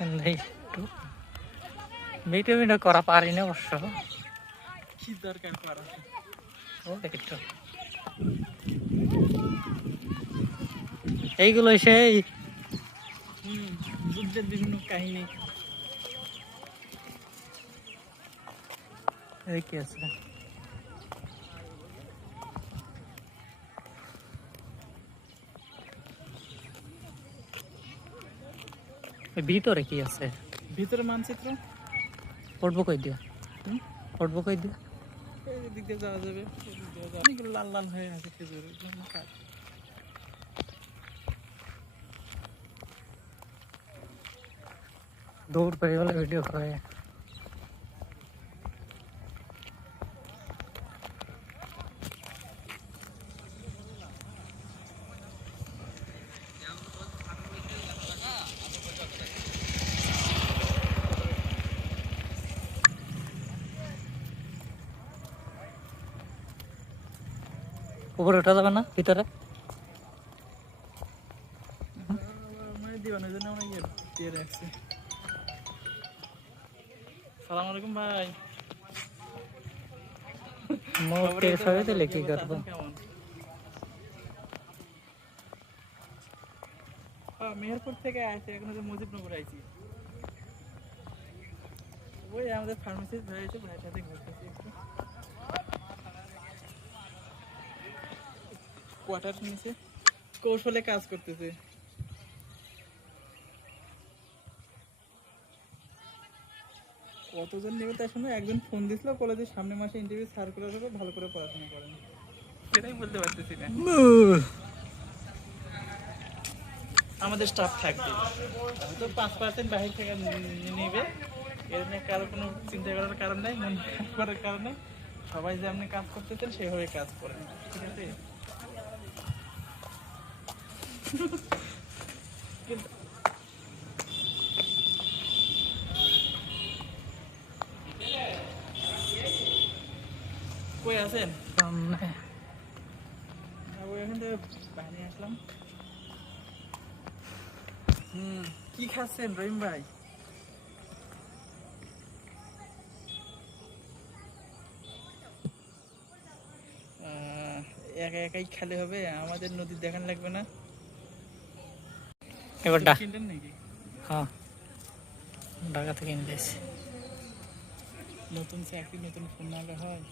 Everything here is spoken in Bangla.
ভাই একটু ভিডিও করা পারি না অবশ্য। কি দরকার করা? ও দেখ একটু এইগুলো সেই যুদ্ধের বিভিন্ন কাহিনী। কি আছে ভিতরে? কি আছে ভিতরে? মানচিত্র। পড়বো কই দিয়া? পড়বো কই দিয়া? এদিক দিয়ে যাওয়া যাবে। অনেকগুলো লাল লাল হয়ে আছে খেজুর। দৌড় পেয়ে গেলে ভিডিও করে। উপরে ওঠা যাবে না ভিতরে? সালাম আলাইকুম ভাই। মোটে সবাই দিলে কি করবো? মেহেরপুর থেকে আসছে, এখন হচ্ছে মুজিবনগর আইছি। ওই আমাদের ফার্মেসিস্ট ভাই আছে, ভাইয়ের সাথে ঘুরতেছি একটু। কোয়ার্টার নিচে কৌশলে কাজ করতেছে। কতজন নেবে তার সঙ্গে একজন ফোন দিছিল, কলেজের সামনের মাসে ইন্টারভিউ সার্কুলার হবে, ভালো করে পড়াশোনা করেন। সেটাই বলতে পারতেছি না। আমাদের স্টাফ থাকবে হয়তো 5% বাহির থেকে নেবে, এর নিয়ে কারো কোনো চিন্তা করার কারণ নেই, মন খারাপ করার কারণ নেই। সবাই যে আপনি কাজ করতেছেন সেভাবে কাজ করেন, ঠিক আছে? কই আছেন? সামনে এখান থেকে বাইরে আসলাম। কি খাচ্ছেন রহিম ভাই? একা একাই খেলে হবে, আমাদের নদী দেখান লাগবে না। এবার কিনতেন নাকি? হ্যাঁ, ঢাকা থেকে নিয়ে যাচ্ছি। নতুন চাকরি, নতুন ফোন নাহলে হয়?